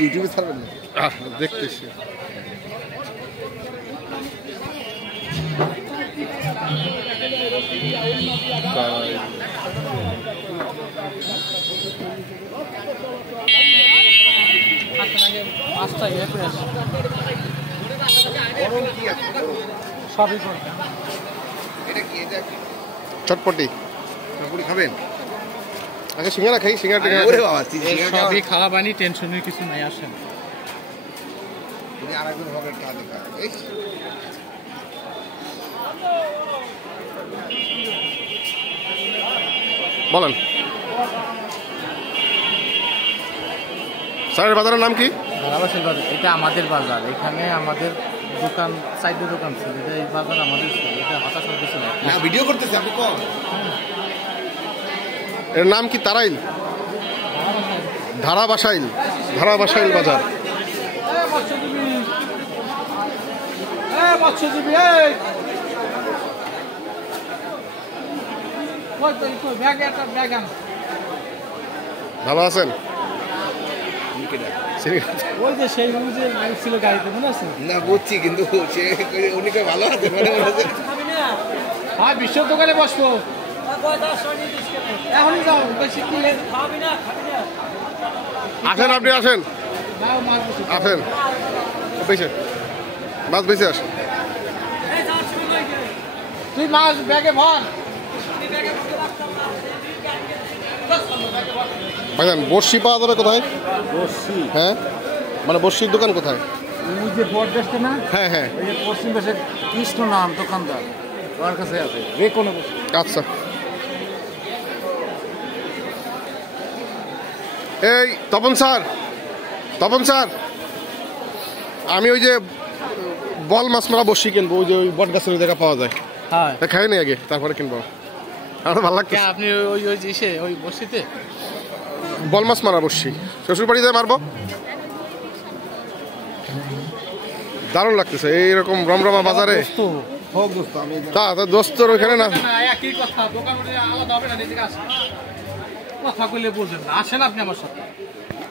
ইউটিউবে ছাড়বেন না? দেখতেছি। চটপটি খাবেন? আগে সিঙ্গারা খাই, সিঙ্গারা সবই খাওয়া বানি, টেনশনের কিছু নাই। আসেন বলেন। স্যারের বাজারের নাম কি? এটা আমাদের বাজার, এখানে আমাদের দোকান, সাইডে দোকান ছিল। এই বাজার আমাদের ছিল, এটা হতাশ হয়ে কিছু না। ভিডিও করতেছি আপনি কম। এর নাম কি? তারাইল, ধারাবাসাইল, ধারাবাসাইল বাজার। ভালো আছেন? ওই যে সেই যে ছিল গাড়িতে, মনে আছে? না বুঝছি, কিন্তু উনি ভালো আছেন বিশ্বের দোকানে বসবো এখনই যাও, বেশি আসেন, আপনি আসেন, আসেন, বেশি মাছ বেশি আসেন। তুই মাছ ব্যাগে ভর। ভাইজান বড়শি পাওয়া যাবে কোথায়? হ্যাঁ, মানে বড়শির দোকান কোথায়? ওই যে বড়দেশটা না? হ্যাঁ হ্যাঁ, ওই যে পশ্চিম পাশে কৃষ্ণ নাম দোকানদার, ওর কাছে আছে যে কোনো। আচ্ছা, এই তপন স্যার, তপন স্যার, আমি ওই যে বল মাছ মারা বড়শি কিনবো, ওই যে ওই বট গাছের ওই জায়গা পাওয়া যায়। হ্যাঁ, খাই নি আগে, তারপরে কিনবো। আমার ভালো লাগছে। আপনি ওই ওই ইসে ওই বড়শিতে বল মাছ মারা বড়শি শ্বশুর বাড়িতে মারবো, দারুণ লাগতেছে এইরকম রমরমা বাজারে। তা দোস্তর ওইখানে না, একই কথা, দোকান আলাদা হবে না, নিজেকে আসেন কথা কইলে বুঝবেন না। আসেন আপনি আমার সাথে।